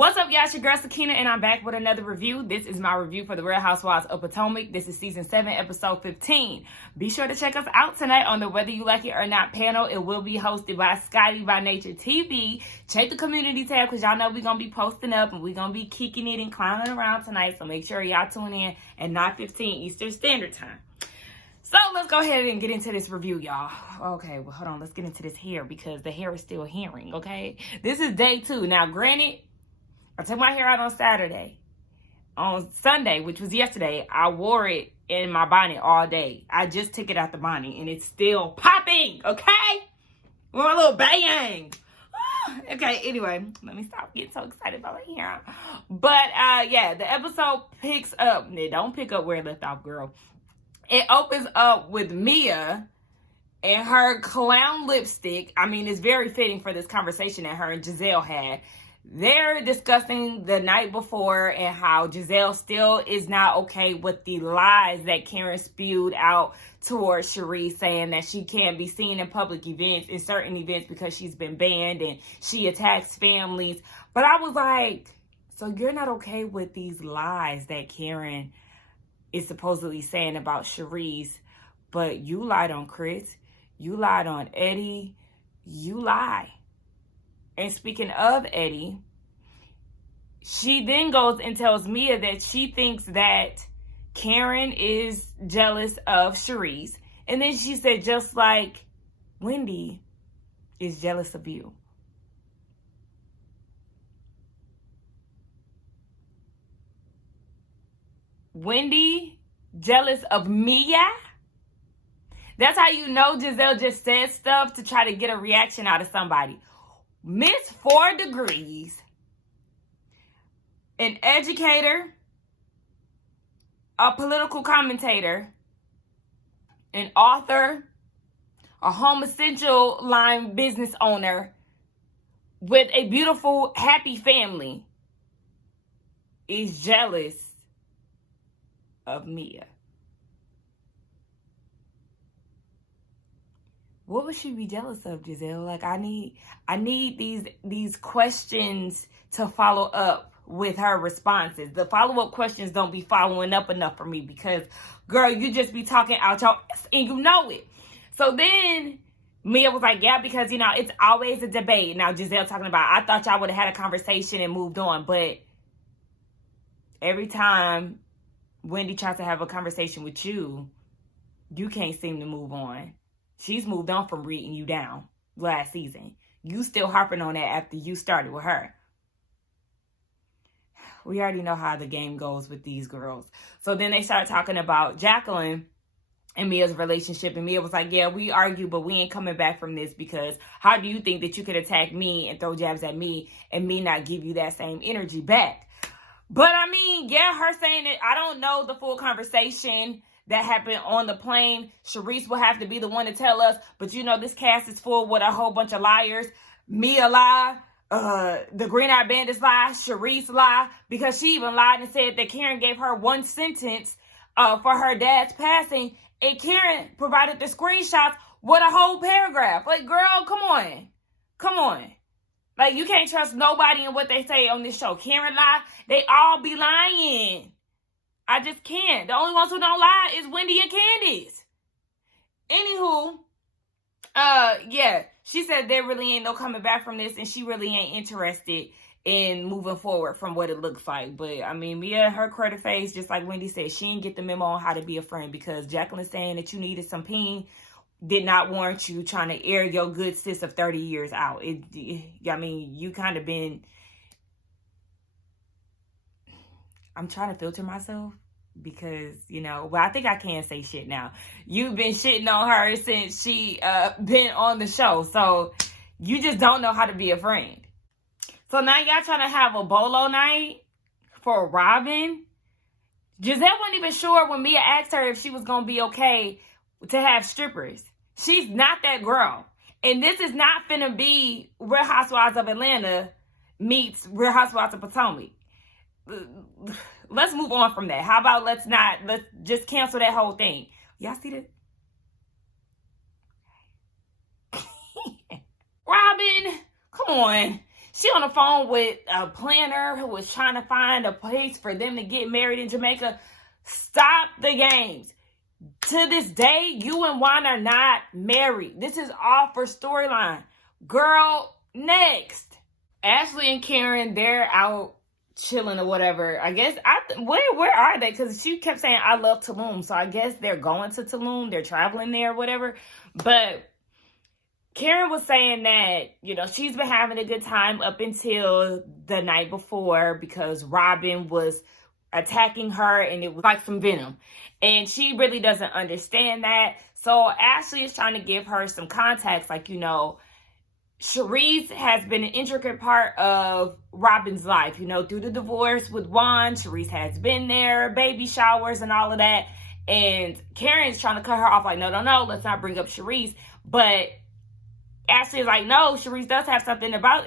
What's up, y'all? It's your girl Sakina, and I'm back with another review. This is my review for the Real Housewives of Potomac. This is season 7, episode 15. Be sure to check us out tonight on the Whether You Like It or Not panel. It will be hosted by Scotty by Nature TV. Check the community tab because y'all know we're going to be posting up and we're going to be kicking it and clowning around tonight. So make sure y'all tune in at 9:15 Eastern Standard Time. So let's go ahead and get into this review, y'all. Okay, well, hold on. Let's get into this hair because the hair is still hairing, okay? This is day 2. Now, granted, I took my hair out on Saturday. On Sunday, which was yesterday, I wore it in my bonnet all day. I just took it out the bonnet, and it's still popping, okay? We're a little bang. Okay, anyway, let me stop getting so excited about my hair. But, yeah, the episode picks up. It don't pick up where it left off, girl. It opens up with Mia and her clown lipstick. I mean, it's very fitting for this conversation that her and Gisele had. They're discussing the night before and how Gisele still is not okay with the lies that Karen spewed out towards Sharice, saying that she can't be seen in public events, in certain events, because she's been banned and she attacks families. But I was like, so you're not okay with these lies that Karen is supposedly saying about Sharice, but you lied on Chris, you lied on Eddie, you lie. And speaking of Eddie, she then goes and tells Mia that she thinks that Karen is jealous of Sharice. And then she said, just like Wendy is jealous of you. Wendy jealous of Mia? That's how you know Gisele just said stuff to try to get a reaction out of somebody. Miss 4 degrees, an educator, a political commentator, an author, a home essential line business owner with a beautiful, happy family is jealous of Mia. What would she be jealous of, Gisele? Like, I need these questions to follow up with her responses. The follow-up questions don't be following up enough for me because, girl, you just be talking out your ass and you know it. So then Mia was like, yeah, because, you know, it's always a debate. Now, Gisele talking about, I thought y'all would have had a conversation and moved on. But every time Wendy tries to have a conversation with you, you can't seem to move on. She's moved on from reading you down last season. You still harping on that after you started with her. We already know how the game goes with these girls. So then they start talking about Jacqueline and Mia's relationship. And Mia was like, yeah, we argue, but we ain't coming back from this because how do you think that you could attack me and throw jabs at me and me not give you that same energy back? But I mean, yeah, her saying it, I don't know the full conversation that happened on the plane. Sharice will have to be the one to tell us. But you know, this cast is full with a whole bunch of liars. Mia lie, the Green Eyed Bandits lie, Sharice lie, because she even lied and said that Karen gave her one sentence for her dad's passing, and Karen provided the screenshots with a whole paragraph. Like, girl, come on. Like, you can't trust nobody in what they say on this show. Karen lie, they all be lying. I just can't. The only ones who don't lie is Wendy and Candace. Anywho, yeah, she said there really ain't no coming back from this, and she really ain't interested in moving forward from what it looks like. But, I mean, Mia, her credit face, just like Wendy said, she didn't get the memo on how to be a friend because Jacqueline saying that you needed some ping did not warrant you trying to air your good sis of 30 years out. I mean, you kind of been... I'm trying to filter myself because, you know, well, I think I can say shit now. You've been shitting on her since she been on the show. So you just don't know how to be a friend. So now y'all trying to have a bolo night for Robin. Gisele wasn't even sure when Mia asked her if she was going to be okay to have strippers. She's not that girl. And this is not finna be Real Housewives of Atlanta meets Real Housewives of Potomac. Let's move on from that. How about let's just cancel that whole thing. Y'all see that? Robin, come on. She on the phone with a planner who was trying to find a place for them to get married in Jamaica. Stop the games. To this day, you and Juan are not married. This is all for storyline. Girl, next. Ashley and Karen, they're out chilling or whatever. I guess, where are they? Because she kept saying, I love Tulum. So I guess they're going to Tulum. They're traveling there or whatever. But Karen was saying that, you know, she's been having a good time up until the night before because Robin was attacking her and it was like some venom. And she really doesn't understand that. So Ashley is trying to give her some context. Like, you know, Charisse has been an intricate part of Robin's life. You know, through the divorce with Juan, Charisse has been there, baby showers and all of that. And Karen's trying to cut her off like, no, let's not bring up Charisse. But Ashley is like, no, Charisse does have something about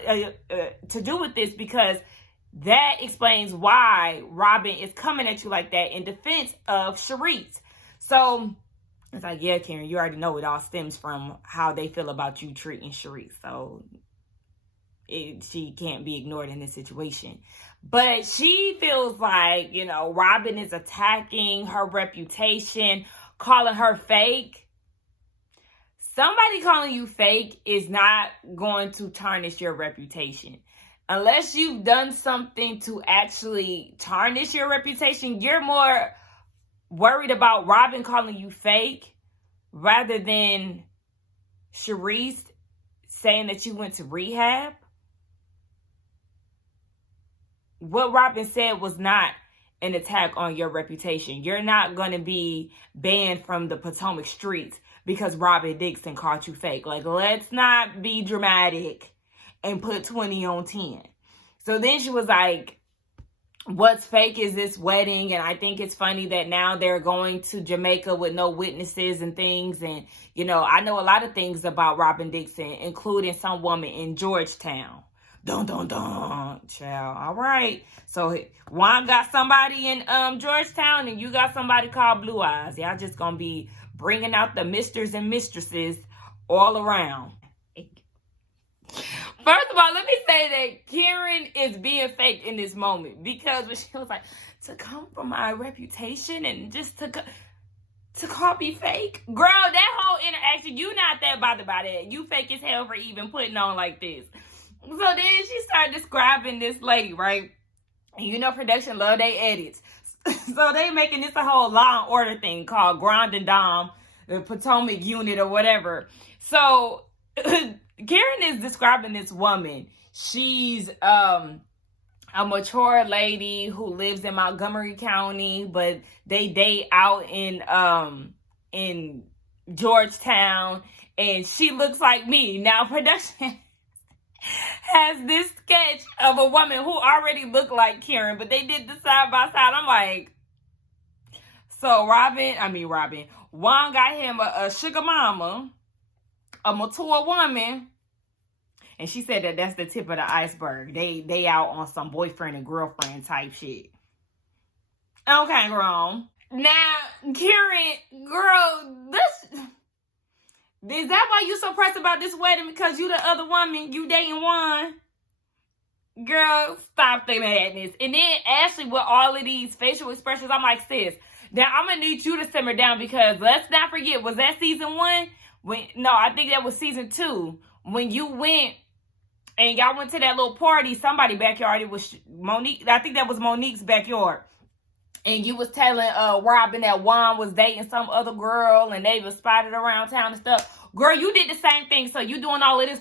to do with this because that explains why Robin is coming at you like that in defense of Charisse. So it's like, yeah, Karen, you already know it all stems from how they feel about you treating Charisse. So she can't be ignored in this situation. But she feels like, you know, Robin is attacking her reputation, calling her fake. Somebody calling you fake is not going to tarnish your reputation. Unless you've done something to actually tarnish your reputation, you're more worried about Robin calling you fake rather than Charisse saying that you went to rehab. What Robin said was not an attack on your reputation. You're not going to be banned from the Potomac streets because Robin Dixon called you fake. Like, let's not be dramatic and put 20 on 10. So then she was like, what's fake is this wedding. And I think it's funny that now they're going to Jamaica with no witnesses and things. And, you know, I know a lot of things about Robin Dixon, including some woman in Georgetown. Dun, dun, dun, child. All right. So Juan got somebody in Georgetown and you got somebody called Blue Eyes. Y'all just going to be bringing out the misters and mistresses all around. First of all, let me say that Karen is being fake in this moment because when she was like, to come from my reputation and just to call me fake. Girl, that whole interaction, you not that bothered by that. You fake as hell for even putting on like this. So then she started describing this lady, right? And you know production love they edits. So they making this a whole Law and Order thing called Grand and Dom, the Potomac unit or whatever. So Karen is describing this woman. She's a mature lady who lives in Montgomery County, but they date out in Georgetown, and she looks like me. Now production has this sketch of a woman who already looked like Karen, but they did the side by side. I'm like, so Juan got him a sugar mama, a mature woman, and she said that that's the tip of the iceberg. They out on some boyfriend and girlfriend type shit. Okay, girl. Now, Karen, girl, is that why you so pressed about this wedding? Because you the other woman, you dating Juan? Girl, stop the madness. And then Ashley with all of these facial expressions, I'm like, sis, now I'm going to need you to simmer down because let's not forget, was that season 1? No, I think that was season 2. When you went and y'all went to that little party, somebody's backyard, it was Monique. I think that was Monique's backyard. And you was telling Robin that Juan was dating some other girl and they was spotted around town and stuff. Girl, you did the same thing. So you doing all of this.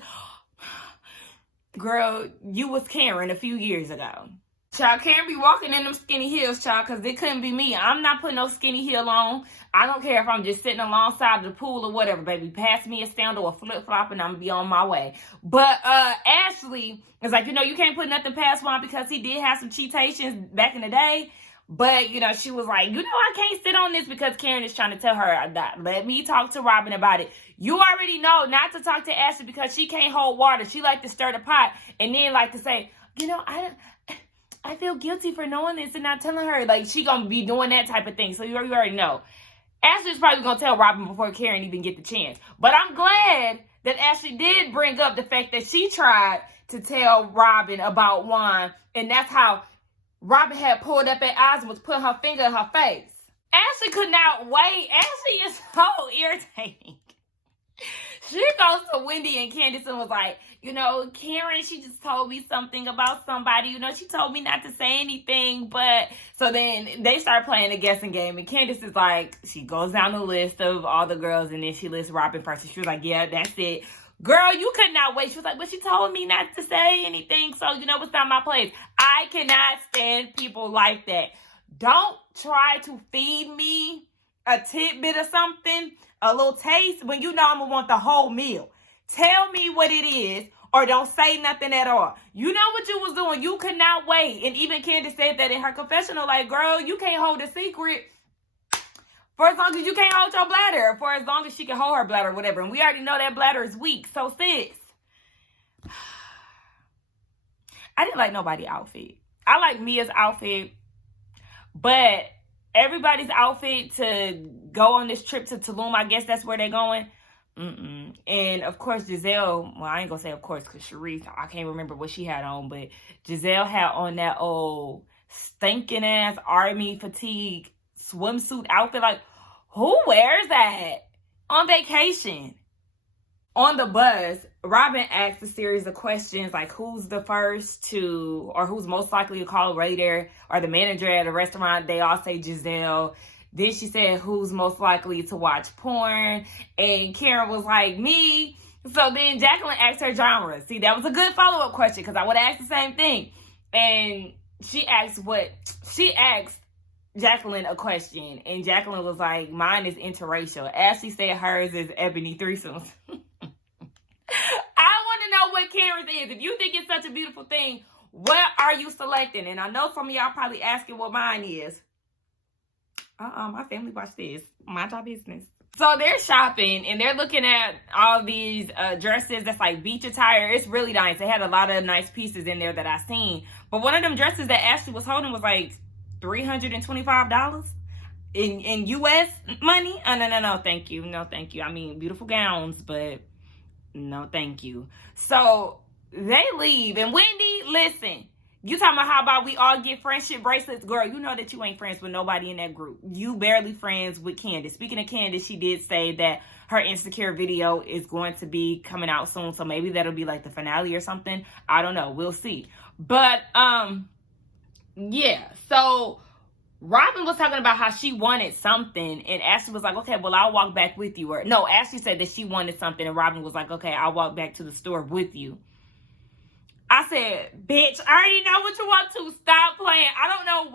Girl, you was Karen a few years ago. Child, Karen be walking in them skinny heels, child, because it couldn't be me. I'm not putting no skinny heel on. I don't care if I'm just sitting alongside the pool or whatever, baby. Pass me a sandal or flip-flop and I'm going to be on my way. But Ashley is like, you know, you can't put nothing past Juan because he did have some cheatations back in the day. But, you know, she was like, you know, I can't sit on this because Karen is trying to tell her that. Let me talk to Robin about it. You already know not to talk to Ashley because she can't hold water. She like to stir the pot and then like to say, you know, I feel guilty for knowing this and not telling her. Like, she going to be doing that type of thing. So you already know. Ashley's probably going to tell Robin before Karen even get the chance. But I'm glad that Ashley did bring up the fact that she tried to tell Robin about Juan, and that's how Robin had pulled up at eyes and was putting her finger in her face. Ashley could not wait. Ashley is so irritating. She goes to Wendy and Candace and was like, you know, Karen, she just told me something about somebody. You know, she told me not to say anything, but... So then they start playing a guessing game, and Candace is like, she goes down the list of all the girls, and then she lists Robin first, and she was like, yeah, that's it. Girl, you could not wait. She was like, but she told me not to say anything, so, you know, it's not my place. I cannot stand people like that. Don't try to feed me a tidbit of something, a little taste, when you know I'm going to want the whole meal. Tell me what it is, or don't say nothing at all. You know what you was doing. You could not wait. And even Candace said that in her confessional, like, girl, you can't hold a secret for as long as you can't hold your bladder, for as long as she can hold her bladder or whatever. And we already know that bladder is weak. So, sis, I didn't like nobody's outfit. I like Mia's outfit, but everybody's outfit to go on this trip to Tulum, I guess that's where they're going. And of course, Gisele, well, I ain't gonna say of course, because Sharice, I can't remember what she had on, but Gisele had on that old stinking ass army fatigue swimsuit outfit. Like, who wears that on vacation? On the bus, Robin asked a series of questions like, who's the first to, or who's most likely to call a waiter or the manager at a restaurant? They all say Gisele. Then she said, who's most likely to watch porn? And Karen was like, me. So then Jacqueline asked her genre. See, that was a good follow-up question, because I would ask the same thing. And she asked Jacqueline a question. And Jacqueline was like, mine is interracial. Ashley said hers is ebony threesomes. I want to know what Karen's is. If you think it's such a beautiful thing, what are you selecting? And I know some of y'all probably asking what mine is. My family watched this. Mind your business. So they're shopping and they're looking at all these dresses that's like beach attire. It's really nice. They had a lot of nice pieces in there that I seen. But one of them dresses that Ashley was holding was like $325 in US money. Oh, no, thank you. No, thank you. I mean, beautiful gowns, but no, thank you. So they leave. And Wendy, listen. You talking about how about we all get friendship bracelets? Girl, you know that you ain't friends with nobody in that group. You barely friends with Candace. Speaking of Candace, she did say that her Insecure video is going to be coming out soon. So maybe that'll be like the finale or something. I don't know. We'll see. But, yeah. So Robin was talking about how she wanted something. And Ashley was like, okay, well, I'll walk back with you. Or no, Ashley said that she wanted something. And Robin was like, okay, I'll walk back to the store with you. I said, bitch, I already know what you want to. Stop playing. I don't know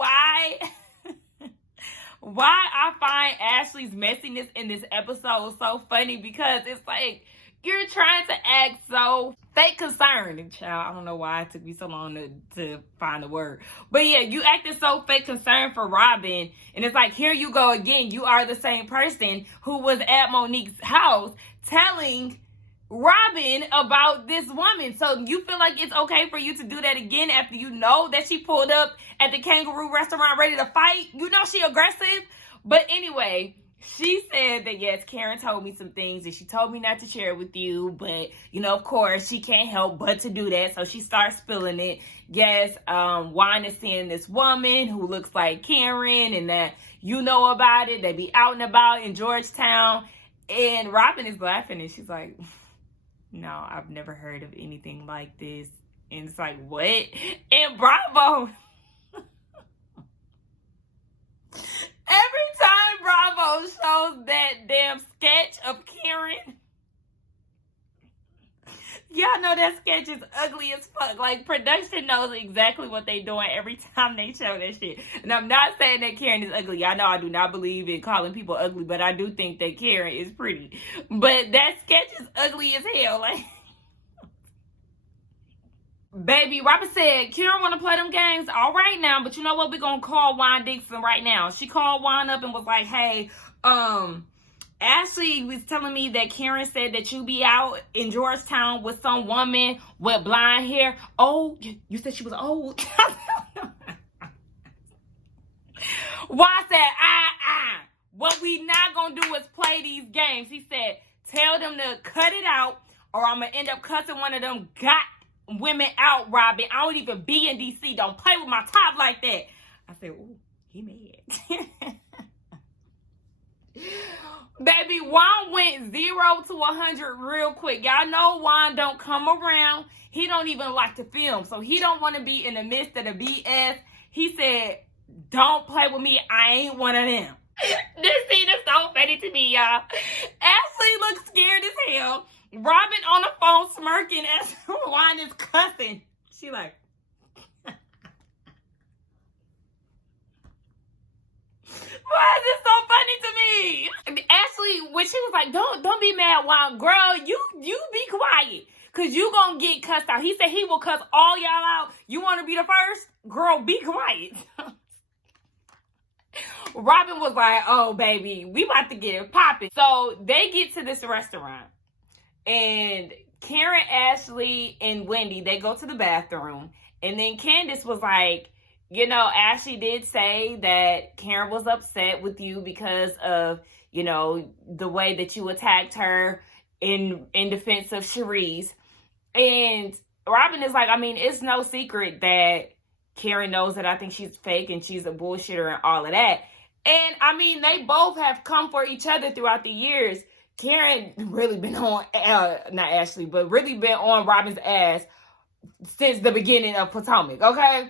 why I find Ashley's messiness in this episode so funny, because it's like you're trying to act so fake concerned. And child, I don't know why it took me so long to find the word. But yeah, you acted so fake concerned for Robin. And it's like, here you go again. You are the same person who was at Monique's house telling Robin about this woman. So you feel like it's okay for you to do that again after you know that she pulled up at the kangaroo restaurant ready to fight? You know she aggressive. But anyway, she said that yes, Karen told me some things and she told me not to share it with you, but you know, of course, she can't help but to do that. So she starts spilling it. Yes, Juan is seeing this woman who looks like Karen and that you know about it. They be out and about in Georgetown. And Robin is laughing and she's like, no, I've never heard of anything like this. And it's like, what? And Bravo. Every time Bravo shows that damn sketch of Karen, y'all know that sketch is ugly as fuck. Like, production knows exactly what they doing every time they show that shit. And I'm not saying that Karen is ugly. Y'all know I do not believe in calling people ugly, but I do think that Karen is pretty. But that sketch is ugly as hell. Like, baby, Robin said, Karen want to play them games. All right now, but you know what? We're going to call Juan Dixon right now. She called Juan up and was like, hey, Ashley was telling me that Karen said that you be out in Georgetown with some woman with blonde hair. Oh, you said she was old. Juan said, what we not going to do is play these games. He said, tell them to cut it out. or I'm going to end up cussing one of them got women out, Robin. I don't even be in D.C. Don't play with my top like that. I said, ooh, he mad. Baby, Juan went 0 to 100 real quick. Y'all know Juan don't come around. He don't even like to film. So he don't want to be in the midst of the BS. He said, don't play with me. I ain't one of them. This scene is so funny to me, y'all. Ashley looks scared as hell. Robin on the phone smirking as Juan is cussing. She like, why is this so funny to me? Ashley, when she was like, don't be mad, Juan. Girl, you be quiet. Cause you gonna get cussed out. He said he will cuss all y'all out. You wanna be the first? Girl, be quiet. Robin was like, oh baby, we about to get it popping. So they get to this restaurant. And Karen, Ashley, and Wendy, they go to the bathroom. And then Candace was like, you know, Ashley did say that Karen was upset with you because of, you know, the way that you attacked her in defense of Cherise. And Robin is like, I mean, it's no secret that Karen knows that I think she's fake and she's a bullshitter and all of that. And I mean, they both have come for each other throughout the years. Karen really been on, not Ashley, but really been on Robin's ass since the beginning of Potomac, okay?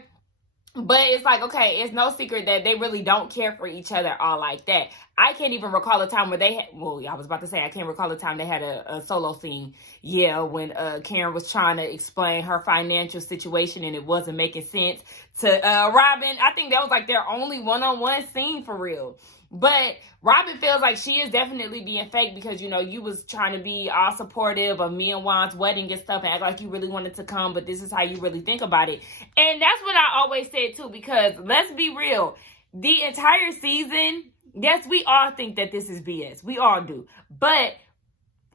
But it's like, okay, it's no secret that they really don't care for each other all like that. I can't even recall a time where they had, well, I was about to say, I can't recall a time they had a solo scene. Yeah, when Karen was trying to explain her financial situation and it wasn't making sense to Robin. I think that was like their only one-on-one scene for real. But Robin feels like she is definitely being fake because, you know, you was trying to be all supportive of me and Juan's wedding and stuff and act like you really wanted to come, but this is how you really think about it. And that's what I always said too, because let's be real. The entire season, yes, we all think that this is BS. We all do. But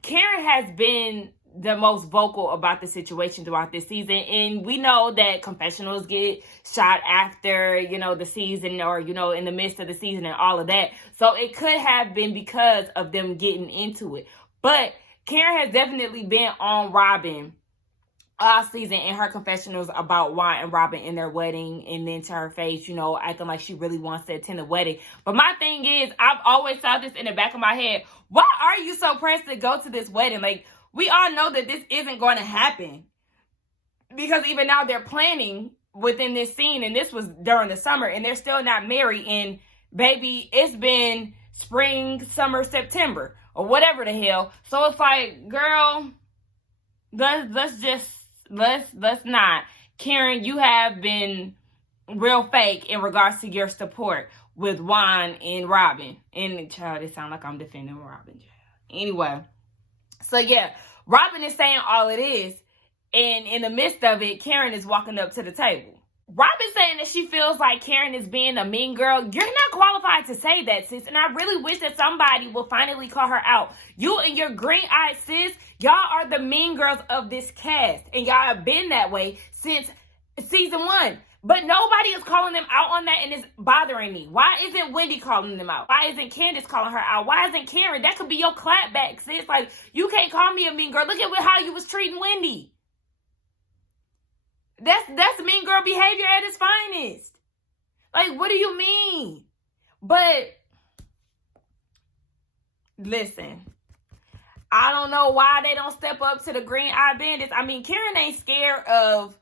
Karen has been the most vocal about the situation throughout this season. And we know that confessionals get shot after, you know, the season or, you know, in the midst of the season and all of that. So it could have been because of them getting into it. But Karen has definitely been on Robin all season in her confessionals about Juan and Robin in their wedding, and then to her face, you know, acting like she really wants to attend the wedding. But my thing is, I've always thought this in the back of my head. Why are you so pressed to go to this wedding? Like, we all know that this isn't going to happen. Because even now they're planning within this scene, and this was during the summer, and they're still not married. And baby, it's been spring, summer, September, or whatever the hell. So it's like, girl, let's not. Karen, you have been real fake in regards to your support with Juan and Robin. And child, it sounds like I'm defending Robin. Anyway. So yeah, Robin is saying all it is, and in the midst of it, Karen is walking up to the table. Robin's saying that she feels like Karen is being a mean girl. You're not qualified to say that, sis, and I really wish that somebody will finally call her out. You and your green-eyed sis, y'all are the mean girls of this cast, and y'all have been that way since season 1. But nobody is calling them out on that, and it's bothering me. Why isn't Wendy calling them out? Why isn't Candace calling her out? Why isn't Karen? That could be your clapback, sis. Like, you can't call me a mean girl. Look at how you was treating Wendy. That's mean girl behavior at its finest. Like, what do you mean? But, listen. I don't know why they don't step up to the green-eyed bandits. I mean, Karen ain't scared of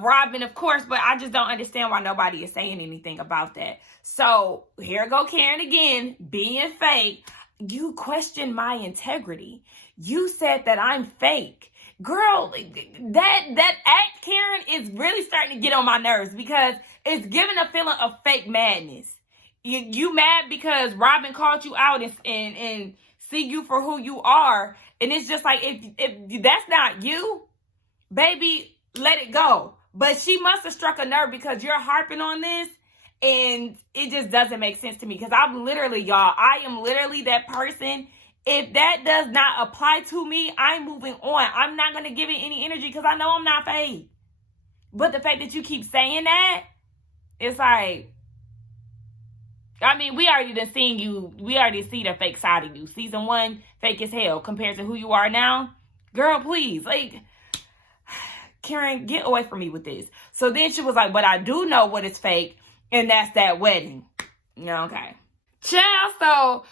Robin, of course, but I just don't understand why nobody is saying anything about that. So here go Karen again, being fake. You questioned my integrity. You said that I'm fake. Girl, that act, Karen, is really starting to get on my nerves because it's giving a feeling of fake madness. You mad because Robin called you out and see you for who you are. And it's just like, if that's not you, baby, let it go. But she must have struck a nerve because you're harping on this, and it just doesn't make sense to me. Because I am literally that person. If that does not apply to me, I'm moving on. I'm not going to give it any energy because I know I'm not fake. But the fact that you keep saying that, it's like, I mean, we already see the fake side of you. Season 1, fake as hell. Compared to who you are now, girl, please, like, Karen, get away from me with this. So then she was like, but I do know what is fake, and that's that wedding. Okay. Child, so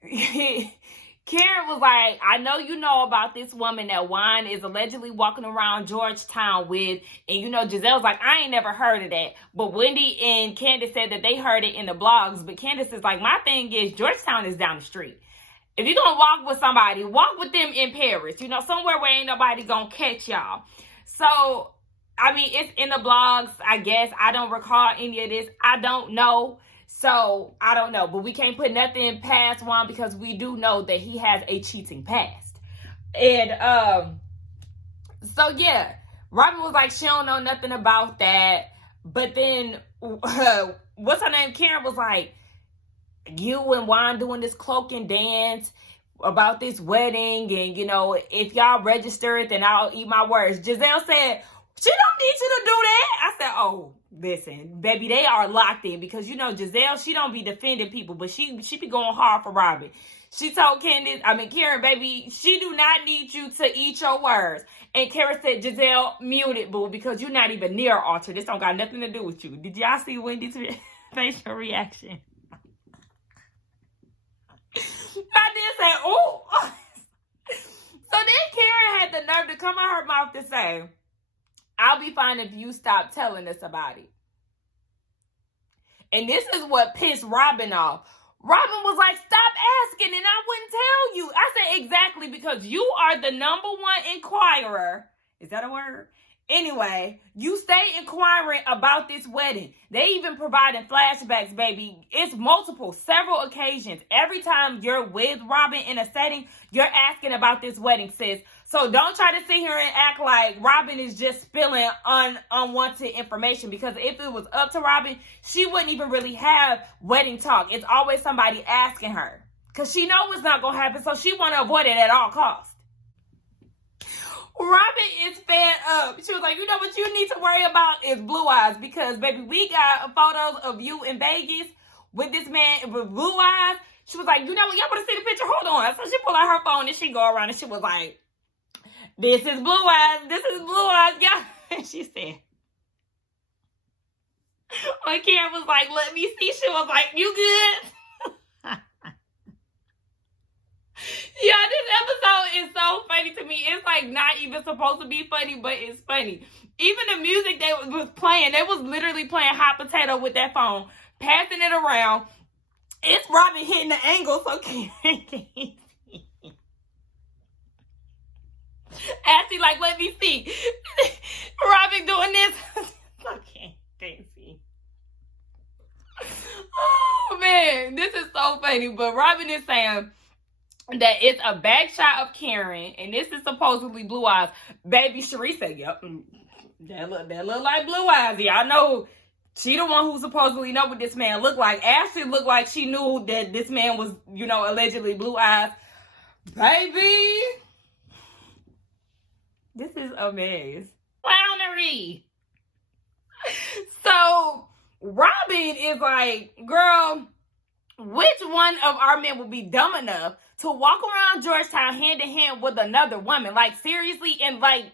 Karen was like, I know you know about this woman that Juan is allegedly walking around Georgetown with. And you know, Giselle's like, I ain't never heard of that. But Wendy and Candace said that they heard it in the blogs. But Candace is like, my thing is, Georgetown is down the street. If you're going to walk with somebody, walk with them in Paris. You know, somewhere where ain't nobody going to catch y'all. So, I mean, it's in the blogs, I guess. I don't recall any of this. I don't know. So, I don't know. But we can't put nothing past Juan because we do know that he has a cheating past. And, so yeah. Robin was like, she don't know nothing about that. But then, what's her name? Karen was like, you and Juan doing this cloak and dance about this wedding. And, you know, if y'all register it, then I'll eat my words. Gisele said, she don't need you to do that. I said, oh, listen, baby, they are locked in because, you know, Gisele, she don't be defending people, but she be going hard for Robin. She told Karen, baby, she do not need you to eat your words. And Karen said, Gisele, mute it, boo, because you're not even near altar. This don't got nothing to do with you. Did y'all see Wendy's facial reaction? I did say, oh. So then Karen had the nerve to come out her mouth to say, I'll be fine if you stop telling us about it. And this is what pissed Robin off. Robin was like, stop asking and I wouldn't tell you. I said, exactly, because you are the number one inquirer. Is that a word? Anyway, you stay inquiring about this wedding. They even providing flashbacks, baby. It's several occasions. Every time you're with Robin in a setting, you're asking about this wedding, sis. So don't try to sit here and act like Robin is just spilling unwanted information, because if it was up to Robin, she wouldn't even really have wedding talk. It's always somebody asking her because she knows it's not going to happen, so she want to avoid it at all costs. Robin is fed up. She was like, you know what you need to worry about is blue eyes, because, baby, we got photos of you in Vegas with this man with blue eyes. She was like, you know what, y'all want to see the picture? Hold on. So she pulled out her phone and she go around and she was like, this is blue eyes. This is blue eyes. Yeah. And she said, when Karen was like, let me see, she was like, you good? Yeah, this episode is so funny to me. It's like not even supposed to be funny, but it's funny. Even the music they was playing, they was literally playing hot potato with that phone, passing it around. It's Robin hitting the angle so Karen can't see. Ashley like, let me see. Robin doing this. Okay, can't see. Oh man, this is so funny. But Robin is saying that it's a back shot of Karen, and this is supposedly blue eyes. Baby Cherie said, yep, that look like blue eyes. Y'all know she the one who supposedly know what this man looked like. Ashley looked like she knew that this man was, you know, allegedly blue eyes. Baby, this is a mess. Clownery. So Robin is like, girl, which one of our men would be dumb enough to walk around Georgetown hand in hand with another woman? Like, seriously? And like,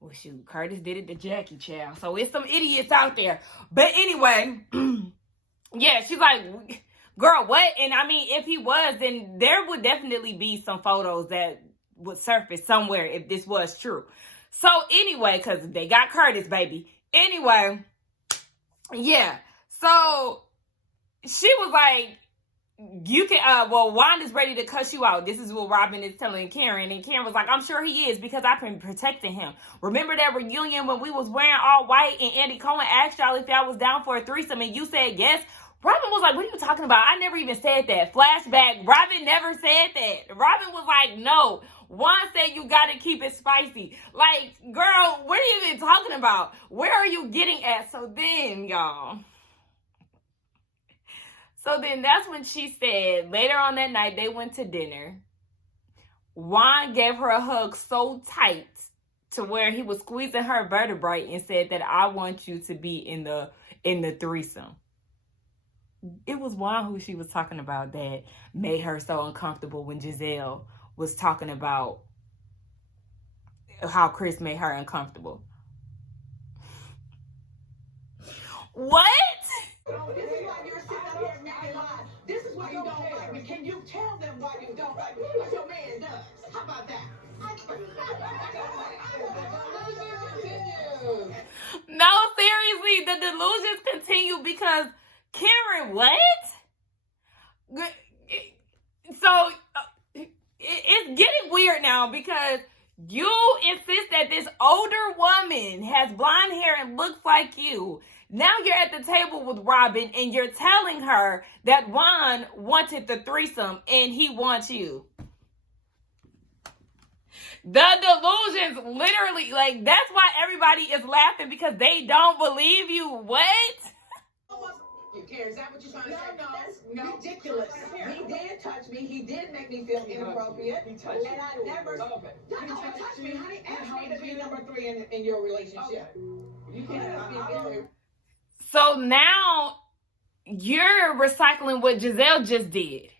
well, shoot, Curtis did it to Jackie, child. So it's some idiots out there. But anyway, yeah, she's like, girl, what? And I mean, if he was, then there would definitely be some photos that would surface somewhere if this was true. So anyway, because they got Curtis, baby. Anyway, yeah. So she was like, you can, Wanda's ready to cuss you out. This is what Robin is telling Karen. And Karen was like, I'm sure he is, because I've been protecting him. Remember that reunion when we was wearing all white and Andy Cohen asked y'all if y'all was down for a threesome and you said yes? Robin was like, what are you talking about? I never even said that. Flashback, Robin never said that. Robin was like, no. Juan said you got to keep it spicy. Like, girl, what are you even talking about? Where are you getting at? So then, y'all. So then that's when she said, later on that night, they went to dinner. Juan gave her a hug so tight to where he was squeezing her vertebrae and said that I want you to be in the threesome. It was Juan who she was talking about that made her so uncomfortable when Gisele was talking about how Chris made her uncomfortable. What? This is why you're sitting up here making lies. This is why you don't like me. Can you tell them why you don't like me? Because your man does. How about that? No, seriously, the delusions continue because Cameron, what? So it's getting weird now because you insist that this older woman has blonde hair and looks like you. Now you're at the table with Robin and you're telling her that Juan wanted the threesome and he wants you. The delusions, literally, like, that's why everybody is laughing because they don't believe you. What? Is that what you're trying to say? No, ridiculous. He did touch me. He did make me feel inappropriate. He touched and I never. He touched me, honey. Ask me to be number 3 in your relationship. You can't be. So now you're recycling what Gisele just did.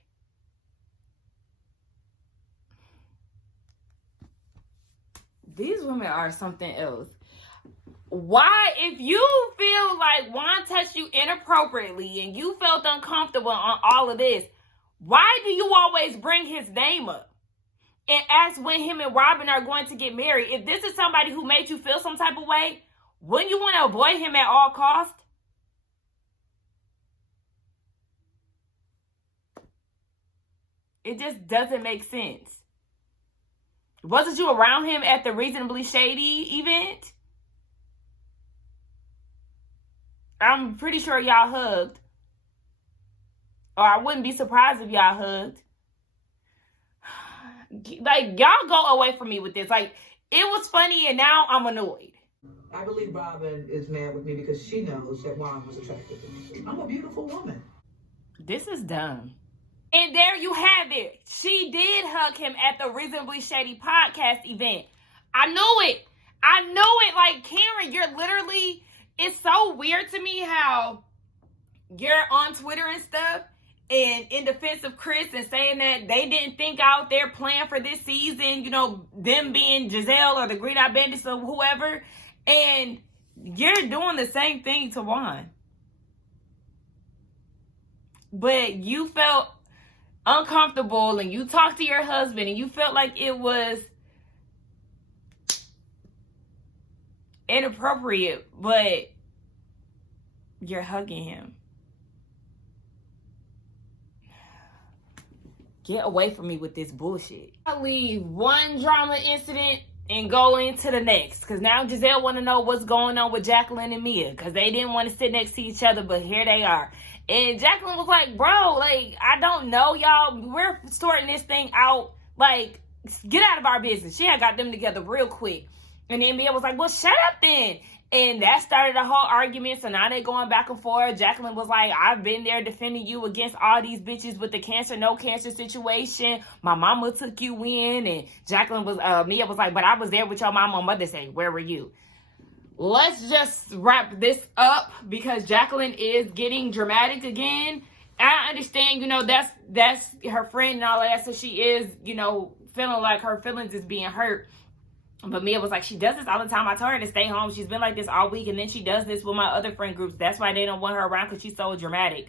These women are something else. Why, if you feel like Juan touched you inappropriately and you felt uncomfortable on all of this, why do you always bring his name up and ask when him and Robin are going to get married? If this is somebody who made you feel some type of way, wouldn't you want to avoid him at all costs? It just doesn't make sense. Wasn't you around him at the Reasonably Shady event? I'm pretty sure y'all hugged. Or I wouldn't be surprised if y'all hugged. Like, y'all go away from me with this. Like, it was funny and now I'm annoyed. I believe Robin is mad with me because she knows that Juan was attracted to me. I'm a beautiful woman. This is dumb. And there you have it. She did hug him at the Reasonably Shady podcast event. I knew it. Like, Karen, you're literally... It's so weird to me how you're on Twitter and stuff and in defense of Chris and saying that they didn't think out their plan for this season, you know, them being Gisele or the Green Eye Bandits or whoever. And you're doing the same thing to Juan. But you felt uncomfortable and you talked to your husband and you felt like it was inappropriate, but you're hugging him. Get away from me with this bullshit. I leave one drama incident and go into the next, because now Gisele want to know what's going on with Jacqueline and Mia, because they didn't want to sit next to each other, but here they are. And Jacqueline was like, bro, like, I don't know, y'all. We're sorting this thing out. Like, get out of our business. She had got them together real quick. And then Mia was like, well, shut up then. And that started a whole argument. So now they're going back and forth. Jacqueline was like, I've been there defending you against all these bitches with the cancer, no cancer situation. My mama took you in. And Jacqueline was, Mia was like, but I was there with your mama on Mother's Day. Where were you? Let's just wrap this up because Jacqueline is getting dramatic again. I understand, you know, that's her friend and all that. So she is, you know, feeling like her feelings is being hurt. But Mia was like, she does this all the time. I told her to stay home. She's been like this all week. And then she does this with my other friend groups. That's why they don't want her around, because she's so dramatic.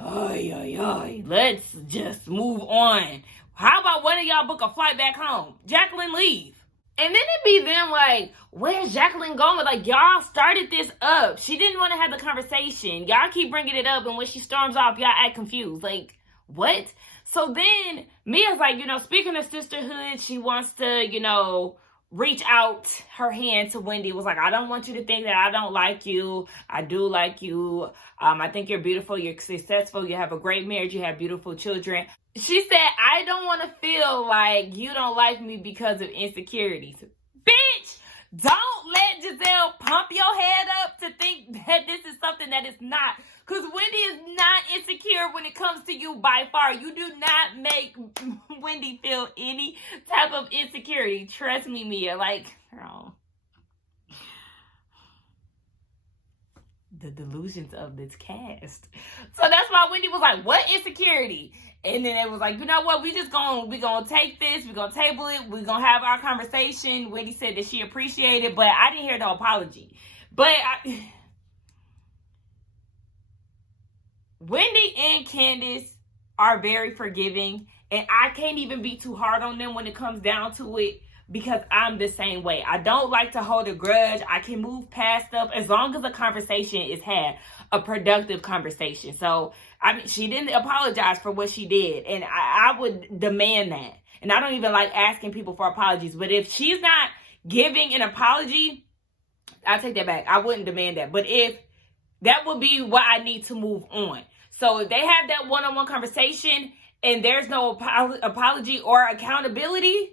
Let's just move on. How about one of y'all book a flight back home? Jacqueline, leave. And then it be them like, where's Jacqueline going? Like, y'all started this up. She didn't want to have the conversation. Y'all keep bringing it up. And when she storms off, y'all act confused. Like, what? So then Mia's like, you know, speaking of sisterhood, she wants to, you know, reach out her hand to Wendy. Was like, I don't want you to think that I don't like you. I do like you. I think you're beautiful. You're successful. You have a great marriage. You have beautiful children. She said, I don't want to feel like you don't like me because of insecurities. Bitch, don't let Gisele pump your head up to think that this is something that is not. Because Wendy is not insecure when it comes to you by far. You do not make Wendy feel any type of insecurity. Trust me, Mia. Like, girl. the delusions of this cast. So that's why Wendy was like, what insecurity? And then it was like, you know what? We gonna take this. We're gonna table it. We're gonna have our conversation. Wendy said that she appreciated it, but I didn't hear the apology. But Wendy and Candace are very forgiving, and I can't even be too hard on them when it comes down to it, because I'm the same way. I don't like to hold a grudge. I can move past stuff as long as a conversation is had, a productive conversation. So, I mean, she didn't apologize for what she did, and I would demand that. And I don't even like asking people for apologies, but if she's not giving an apology, I take that back. I wouldn't demand that. But if that would be what I need to move on. So if they have that one-on-one conversation and there's no apology or accountability,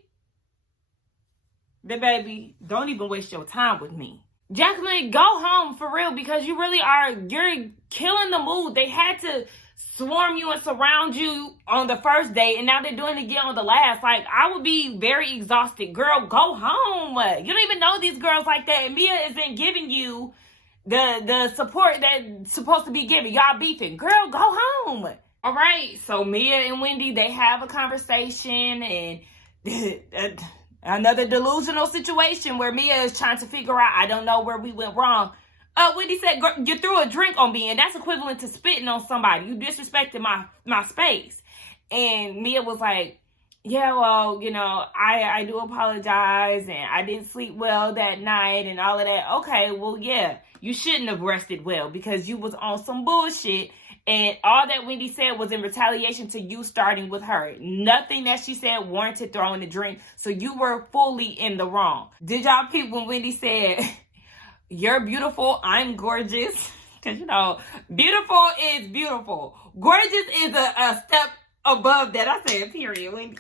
then baby, don't even waste your time with me. Jacqueline, go home for real, because you really you're killing the mood. They had to swarm you and surround you on the first day, and now they're doing it again on the last. Like, I would be very exhausted. Girl, go home. You don't even know these girls like that, and Mia isn't giving you the support that's supposed to be given. Y'all beefing. Girl, go home. All right, so Mia and Wendy, they have a conversation, and another delusional situation where Mia is trying to figure out, I don't know where we went wrong. Wendy said, you threw a drink on me, and that's equivalent to spitting on somebody. You disrespected my space. And Mia was like, yeah, well, you know, I do apologize, and I didn't sleep well that night and all of that. Okay, well, yeah, you shouldn't have rested well because you was on some bullshit. And all that Wendy said was in retaliation to you starting with her. Nothing that she said warranted throwing the drink. So you were fully in the wrong. Did y'all peep when Wendy said, you're beautiful, I'm gorgeous? Because, you know, beautiful is beautiful. Gorgeous is a step above that. I said, period, Wendy.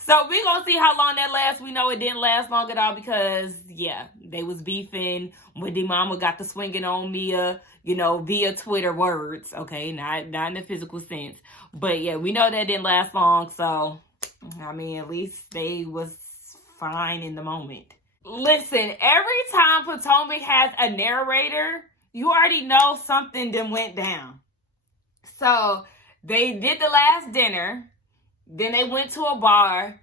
So we're going to see how long that lasts. We know it didn't last long at all because, yeah, they was beefing. Wendy mama got the swinging on Mia, you know, via Twitter words. Okay, not in the physical sense. But, yeah, we know that didn't last long. So, I mean, at least they was fine in the moment. Listen, every time Potomac has a narrator, you already know something then went down. So, they did the last dinner. Then they went to a bar,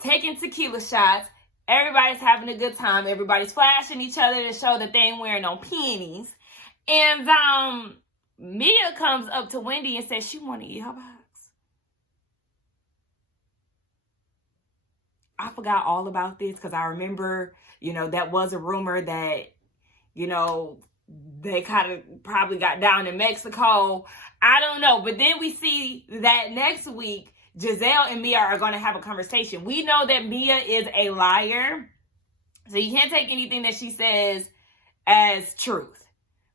taking tequila shots. Everybody's having a good time. Everybody's flashing each other to show that they ain't wearing no panties. And Mia comes up to Wendy and says she want to eat her box. I forgot all about this because I remember, you know, that was a rumor that, you know, they kind of probably got down in Mexico. I don't know. But then we see that next week, Gisele and Mia are going to have a conversation. We know that Mia is a liar, so you can't take anything that she says as truth.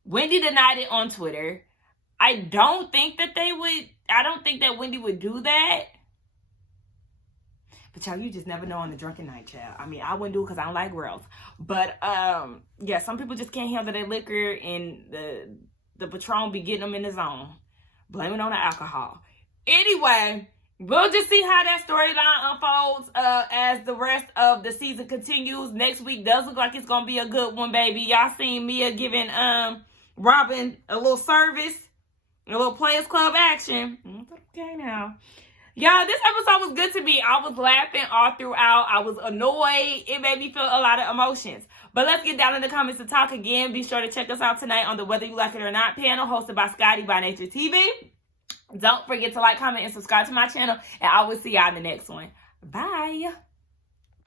Wendy denied it on Twitter. I don't think that Wendy would do that. But y'all, you just never know on the drunken night, child. I mean, I wouldn't do it because I don't like girls. But, yeah, some people just can't handle their liquor, and the Patron be getting them in the zone. Blame it on the alcohol. Anyway, we'll just see how that storyline unfolds as the rest of the season continues. Next week does look like it's going to be a good one, baby. Y'all seen Mia giving Robin a little service, a little Players Club action. Okay, now. Y'all, this episode was good to me. I was laughing all throughout. I was annoyed. It made me feel a lot of emotions. But let's get down in the comments to talk again. Be sure to check us out tonight on the Whether You Like It or Not panel hosted by Scotty by Nature TV. Don't forget to like, comment, and subscribe to my channel. And I will see y'all in the next one. Bye.